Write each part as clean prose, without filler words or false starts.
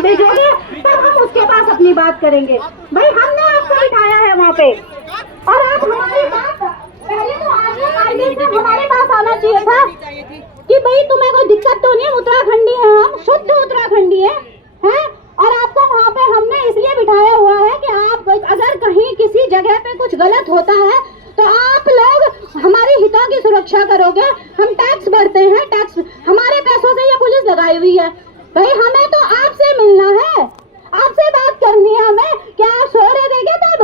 पास भेजोगे तब हम उसके पास अपनी बात करेंगे। भाई हमने आपको बिठाया है वहाँ पे और आप हमारी बात पहले तो हमारे पास आना चाहिए था कि भाई तुम्हें कोई दिक्कत तो नहीं है, उत्तराखंडी है, हम शुद्ध उत्तराखंडी है? और आपको वहाँ पे हमने इसलिए बिठाया हुआ है कि आप अगर कहीं किसी जगह पे कुछ गलत होता है तो आप लोग हमारे हितों की सुरक्षा करोगे। हम टैक्स भरते हैं, टैक्स हमारे पैसों से ये पुलिस लगाई हुई है। भाई हमें तो आपसे मिलना है, आपसे बात करनी है हमें। क्या आप सो रहे थे क्या तब?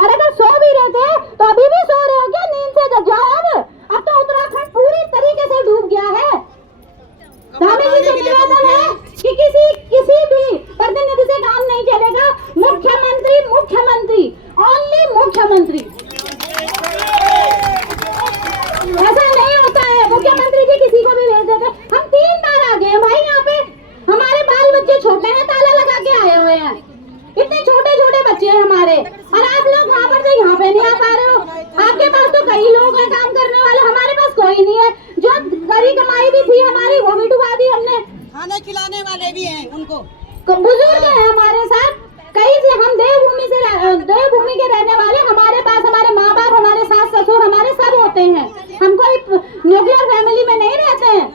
और अगर सो भी रहे थे तो अभी भी सो रहे हो क्या? नींद से जग जाओ। अब तो उत्तराखंड पूरी तरीके से डूब गया है। धामी जी से निवेदन है कि किसी भी प्रतिनिधि से काम नहीं चलेगा। मुख्यमंत्री मुख्यमंत्री ओनली मुख्यमंत्री। ऐसा नहीं होता है मुख्यमंत्री जी किसी को भी भेज देते। हम 3 बार आ गए भाई, यहाँ पे हमारे बाल बच्चे छोटे हैं, ताला लगा के आए हुए हैं, इतने छोटे छोटे बच्चे हैं हमारे, और आप लोग वहाँ पर से यहाँ पे नहीं आ पा रहे हो। आपके पास तो कई लोग हैं काम करने वाले, हमारे पास कोई नहीं है। जो करी कमाई भी थी हमारी वो भी डुबा दी हमने। खाना खिलाने वाले भी हैं, उनको बुजुर्ग है हमारे साथ कई से, हम देवभूमि के रहने वाले, हमारे पास हमारे माँ बाप, हमारे सास ससुर, हमारे सब होते हैं। हम कोई न्यूक्लियर फैमिली में नहीं रहते हैं।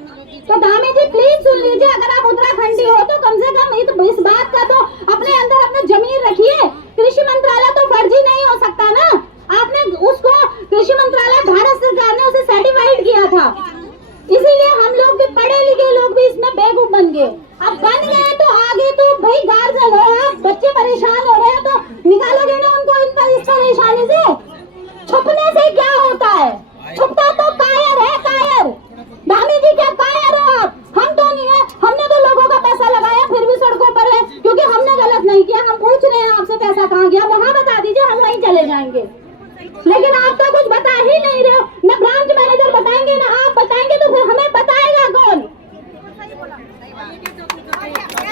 तो धामी जी प्लीज सुन लीजिए, अगर आप उत्तराखंडी हो तो कम से कम इस बात का तो अपने अंदर अपना जमीन रखिए। कृषि मंत्रालय तो फर्जी नहीं हो सकता ना। आपने उसको कृषि मंत्रालय भारत सरकार ने उसे सर्टिफाइड किया था, इसीलिए हम लोग भी पढ़े लिखे लोग भी इसमें बेवकूफ बन गए। अब बन गए तो आगे तो भाई गार्जियन हो रहा है, बच्चे परेशान हो रहे हैं तो निकालोगे ना उनको इस परेशानी से। छुपने से क्या होता है? छुपता तो कायर है, कायर। धामी जी क्या कायर हो आप? हम तो नहीं है, हमने तो लोगों का पैसा लगाया फिर भी सड़कों पर है, क्योंकि हमने गलत नहीं किया। हम पूछ रहे हैं आपसे पैसा कहाँ गया, वहाँ बता दीजिए, हम वहीं चले जाएंगे। लेकिन आप तो कुछ बता ही नहीं रहे हो, न ब्रांच मैनेजर बताएंगे न आप बताएंगे, तो फिर हमें बताएगा कौन?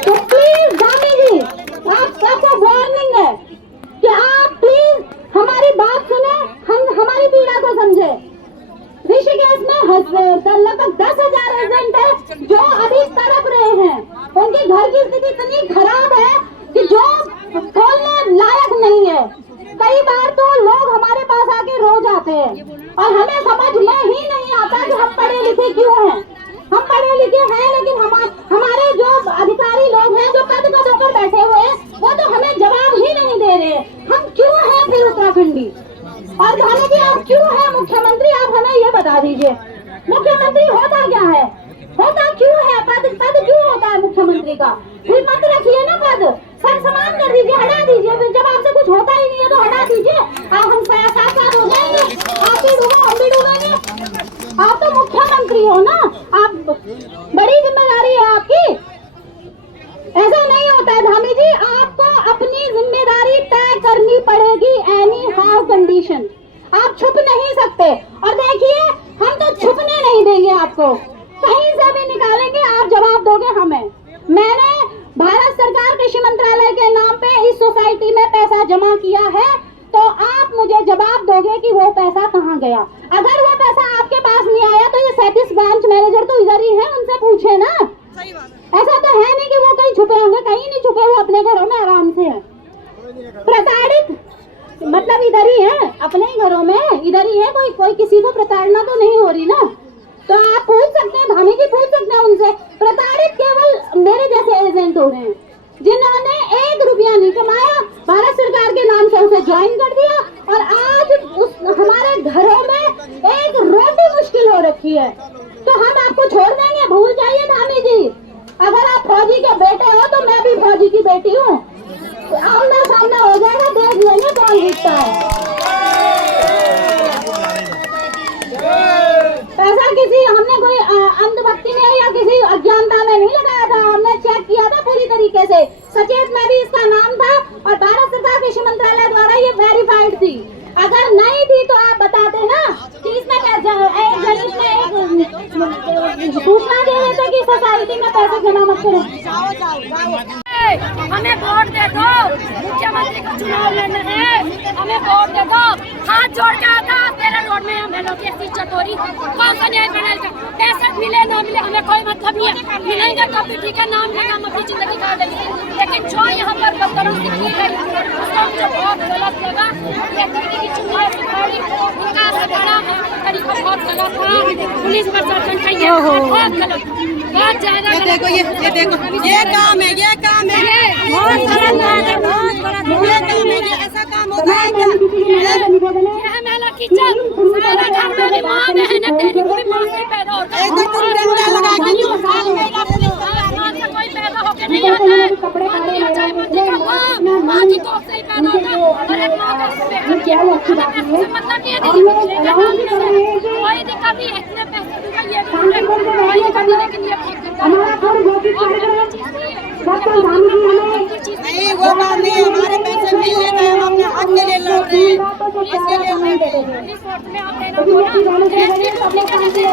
तो प्लीज धामी जी, आप सबको वार्निंग है कि आप प्लीज हमारी बात सुने, हम हमारी पीड़ा को समझे। ऋषिकेश में लगभग 10,000 रेजिडेंट है जो अभी तड़प रहे हैं। उनके घर की स्थिति इतनी खराब है कि जो खोलने लायक नहीं है। कई बार तो लोग हमारे पास आके रो जाते हैं और हमें समझ में ही नहीं आता कि हम पढ़े लिखे क्यों हैं। हम पढ़े लिखे हैं लेकिन हमारे जो अधिकारी लोग हैं जो पद पदों पर बैठे हुए हैं वो तो हमें जवाब ही नहीं दे रहे। हम क्यों हैं फिर उत्तराखंडी? और धामी जी आप क्यों है मुख्यमंत्री? आप हमें ये बता दीजिए, मुख्यमंत्री होता क्या है? होता क्यों है? पद क्यों होता है मुख्यमंत्री का? फिर मत रखिए ना पद, सब समान कर दीजिए, हटा दीजिए। फिर जब आपसे कुछ होता ही नहीं है तो हटा दीजिए। हम साथ हो जाएंगे, आप भी डूबो हम भी डूबेंगे। आप तो मुख्यमंत्री हो ना, आप बड़ी जिम्मेदारी है आपकी। ऐसा नहीं होता है धामी जी, आपको अपनी जिम्मेदारी तय करनी पड़ेगी एनी हाउ कंडीशन। आप छुप नहीं सकते। और देखिए हम तो छुपने नहीं देंगे आपको, कहीं से भी निकालेंगे, आप जवाब दोगे हमें। मैंने भारत सरकार कृषि मंत्रालय के नाम पे इस सोसाइटी में पैसा जमा किया है, तो आप मुझे जवाब दोगे कि वो पैसा कहाँ गया। अगर वो पैसा आपके पास नहीं आया तो ये 37 ब्रांच मैनेजर तो इधर ही है, उनसे पूछे ना। सही बात है। ऐसा तो है नहीं कि वो कहीं छुपे होंगे, कहीं नहीं छुपे, वो अपने घरों में आराम से है। प्रताड़ित मतलब इधर ही है, अपने ही घरों में इधर ही है, कोई किसी को प्रताड़ना तो नहीं हो रही ना। तो आप पूछ सकते हैं, धामी जी पूछ सकते हैं उनसे। प्रताड़ित केवल मेरे जैसे एजेंट हो रहे हैं जिन्होंने 1 रुपया नहीं कमाया, भारत सरकार के नाम से उसे ज्वाइन कर दिया और आज हमारे घरों में एक रोटी मुश्किल हो रखी है। तो हम आपको छोड़ देंगे? भूल जाइए धामी जी, अगर आप फौजी के बेटे हो तो मैं भी फौजी की बेटी हूँ। आमना सामना हो जाएगा, देख लेंगे कौन जीतता है। पैसा किसी हमने कोई अंधभक्ति में या किसी अज्ञानता में नहीं लगाया था, हमने चेक किया था पूरी तरीके से। सचेत में भी इसका नाम था और भारत सरकार कृषि मंत्रालय द्वारा ये वेरीफाइड थी। अगर नहीं थी तो आप बताते ना कि इसमें सूचना दे रहे थे कि सोसाइटी में पैसा जमा मत करो। हमें वोट दे दो, मुख्यमंत्री का चुनाव लड़ना है, हमें वोट दे दो। हाथ जोड़ के आता तेरा रोड में हम लोग की इज्जत हो रही, कौन सा न्याय बनाएगा? पैसे मिले ना मिले हमें कोई मतलब नहीं है, मिलेंगे कब भी ठीक है, नाम लेना हम अपनी जिंदगी काट लेंगे, लेकिन जो यहाँ पर बदतमीजी की गई उसका मुझे बहुत गलत लगा। ये दीदी की चुनाव सुधारी उनका बड़ा तरीका बहुत गलत था, पुलिस प्रशासन का ये बहुत गलत, बहुत ज्यादा। ये देखो ये काम है, ये काम है, बहुत गलत बात है, बहुत गलत ये काम है, ये ऐसा काम होता है क्या? यह मेला किचन सारा घर में भी माँ बहन है, तेरी कोई माँ से पैदा होता है, एक तो तुम डंडा लगा के क्यों साल में माँ से कोई पैदा होकर नहीं आता है, चाहे मंत्री का माँ की कोख से ही पैदा होता है, और एक माँ का मतलब नहीं है दीदी, कोई दिक्कत नहीं है, इतने पैसे दूंगा ये भी कोई दिक्कत नहीं, लेकिन ये नहीं वो बात नहीं है, हमारे पैसे मिल लेते हैं, हम अपने हक के लिए लड़ रहे हैं, इसके लिए लड़ रहे हैं। पुलिस फोर्स में आप देना दो ना, देश की पब्लिक से किसी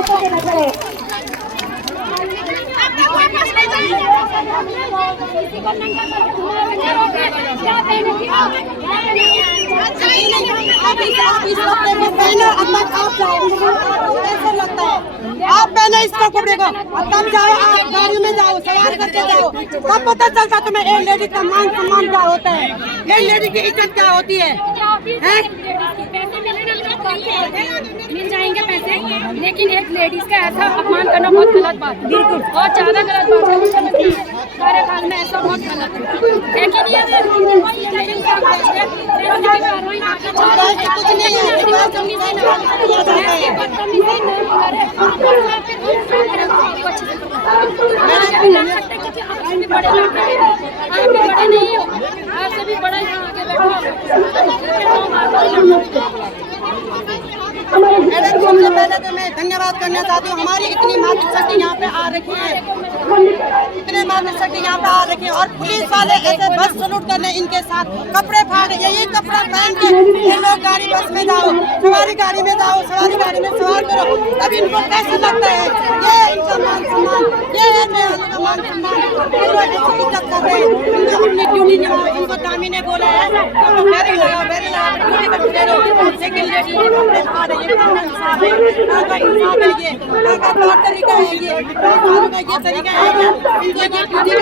को नंगा करके घुमाओगे, करोगे, क्या पहने की आप इस कपड़े को पहनो, अब तक आप जाओ, कैसे लगता है? आप पहने इस कपड़े को, अब तब जाओ, आप गाड़ी में जाओ, सवार करके जाओ, तब पता चलता तुम्हें एक लेडी का मान सम्मान क्या होता है, एक लेडी की इज्जत क्या होती है। पैसे मिल जाएंगे पैसे, लेकिन एक लेडीज का ऐसा अपमान करना बहुत गलत बात है, बिल्कुल बहुत ज्यादा गलत बात है, कार्यकाल में ऐसा बहुत गलत है। लेकिन ये कुछ नहीं है, आपसे भी बड़े नहीं हो, आपसे भी बड़ा यहाँ आगे मैडम सबसे पहले तो मैं धन्यवाद करना चाहती हूँ, हमारी इतनी मातृशक्ति यहाँ पे आ रखी है, इतने मातृशक्ति यहाँ पे आ रखी है, और पुलिस वाले ऐसे बस सलूट कर रहे हैं, इनके साथ कपड़े फाड़, यही कपड़ा पहन के ये लोग गाड़ी बस में जाओ, सवारी गाड़ी में जाओ, सवारी गाड़ी में सवार करो, तब इनको कैसे लगता है ये इनका मान सम्मान, ये है का मान सम्मान, इनको ऐसी इज्जत कर रहे हैं, इनको अपनी ड्यूटी निभाओ। इनको दामी ने बोला है वेरी लगाओ ड्यूटी पर खड़े रहो, लेकिन लेडी कपड़े फाड़, ये इंसाफ है, का इंसाफ है, ये का तौर तरीका है, ये ये तरीका है, इनको ये ड्यूटी का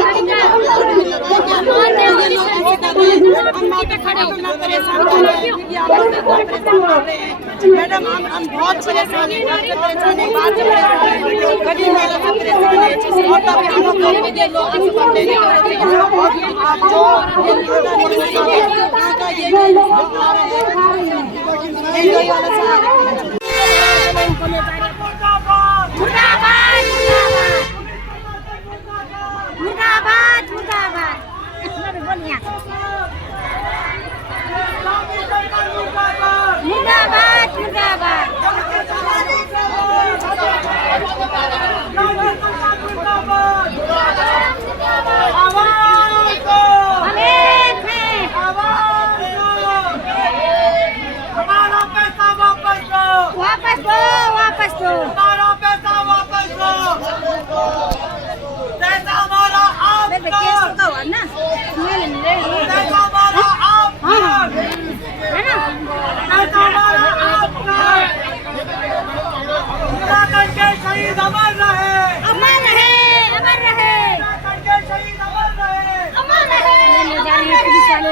ये लोग ऐसे कर रहे हैं, हम माँ पे खड़े होकर परेशान कर रहे हैं, परेशान कर रहे हैं। मैडम हम बहुत परेशान हैं, घर से परेशान हैं, बाहर से परेशान हैं, गरीब महिला से परेशान हैं, और तभी हम लोग कहीं भी लोग सुबह लेने के लिए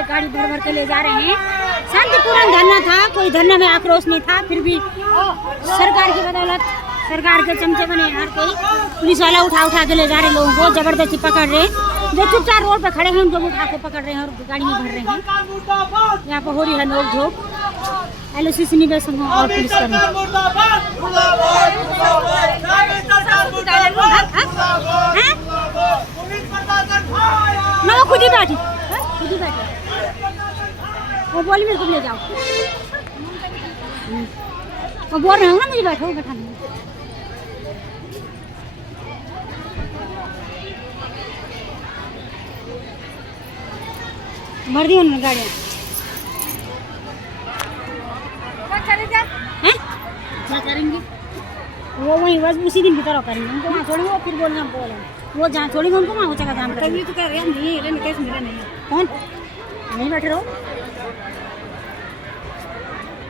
गाड़ी भर भर के ले जा रहे हैं। शांतिपूर्ण धरना था, कोई धरना में आक्रोश नहीं था, फिर भी सरकार की बदौलत, सरकार के चमचे बने हार के पुलिस वाला उठा उठा के ले जा रहे लोगों को, जबरदस्ती पकड़ रहे, जो चुपचाप रोड पे खड़े हैं उनको उठा के पकड़ रहे हैं और गाड़ी में भर रहे हैं। यहाँ पर हो रही है नोक झोंक, LOC निवेश संघ और पुलिस कर्मी। खुद ही बैठी, खुद ही बैठी, वो बोली मेरे को ले जाओ, वो बोल रहे हो ना मुझे बैठो, बैठा नहीं। भर दी उन्होंने गाड़ियाँ, क्या करेंगे वो वहीं बस उसी दिन की तरह करेंगे, उनको वहाँ छोड़ेंगे फिर बोलेंगे हम बोलेंगे। वो जहाँ छोड़ेंगे उनको वहाँ हो जगह जाम कर। तो कह रहे हैं नहीं रहने कैसे मेरा नहीं कौन नहीं बैठे रहो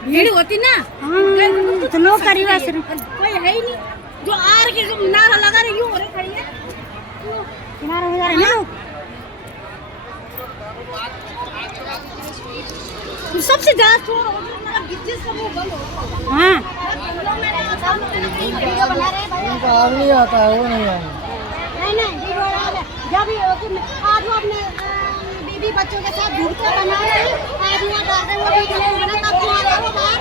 भीड़ होती ना। हाँ तो लोग करी वैसे कोई है ही नहीं जो आर के जो नारा लगा रहे यूं हो रहे खड़ी है किनारा हो जा रहे हैं लोग। सबसे ज्यादा चोर हाँ उनको आग नहीं आता है, वो नहीं आएंगे। जब आज वो अपने बीवी बच्चों के साथ घूमते बना रहे हैं, आज वो डाल रहे वो वीडियो बना तब क्यों आ रहा वो बाहर।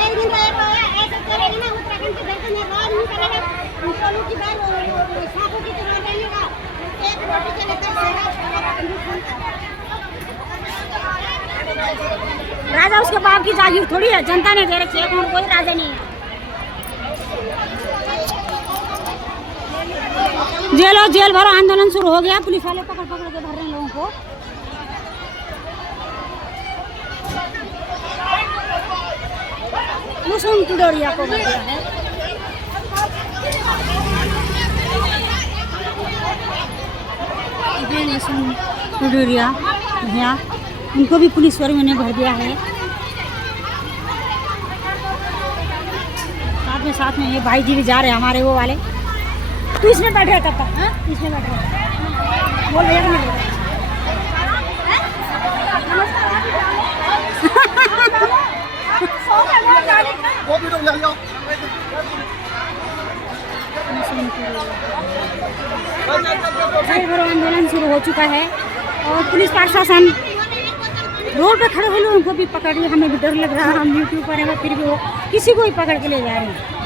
एक दिन ऐसा करेगा ना उत्तराखंड के दर्शन में राज नहीं करेगा सोनू की बहन सांपों की तरह रहेगा एक रोटी के लेकर राजा उसके बाप की जागीर थोड़ी है, जनता ने दे रखी है, कोई राजा नहीं है। जेल भरो आंदोलन शुरू हो गया, पुलिस वाले पकड़ पकड़ के भर रहे हैं लोगों को। मुसुम टुडोरिया को भर दिया है। मुसुम टुडोरिया भैया उनको भी पुलिस वालों ने भर दिया है। साथ में ये भाई जी भी जा रहे हैं हमारे वो वाले। तू इसमें बैठ रहे कब तक? हाँ इसमें बैठ रहे बोल भैया कि आंदोलन शुरू हो चुका है और पुलिस प्रशासन रोड पे खड़े हुए लोगों को भी पकड़ लिया। हमें भी डर लग रहा है, हम यूट्यूब पर हैं फिर भी वो किसी को ही पकड़ के ले जा रहे हैं,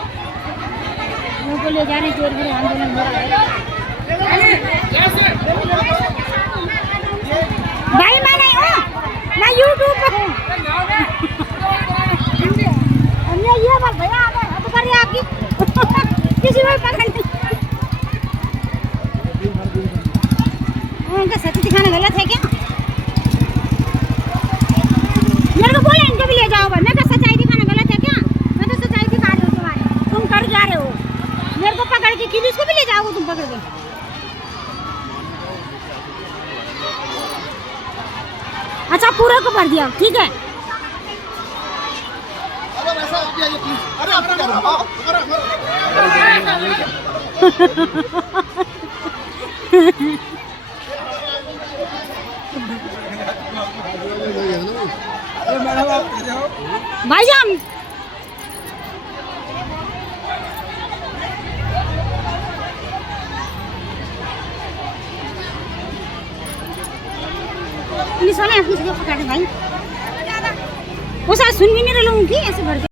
लोगों को ले जा रहे हैं। जोर भरे आंदोलन हो रहा है। भाई मैं नहीं हूँ, मैं यूट्यूब पर हूँ। ये बात भैया तो कर रही है आपकी किसी को पकड़ नहीं। उनका सच दिखाना गलत है क्या? मेरे को बोले इनको भी ले जाओ। मैं तो सच्चाई दिखाना गलत है क्या? मैं तो सच्चाई दिखा रही हूँ तुम्हारी, तुम कर जा रहे हो। मेरे को पकड़ के किसी को भी ले जाओगे तुम पकड़ के। अच्छा पूरा को भर दिया ठीक है। भाईजान पुलिस वाले अपनी जगह पकड़े भाई, वो साथ सुन भी नहीं रहे लोगों की ऐसे भर के।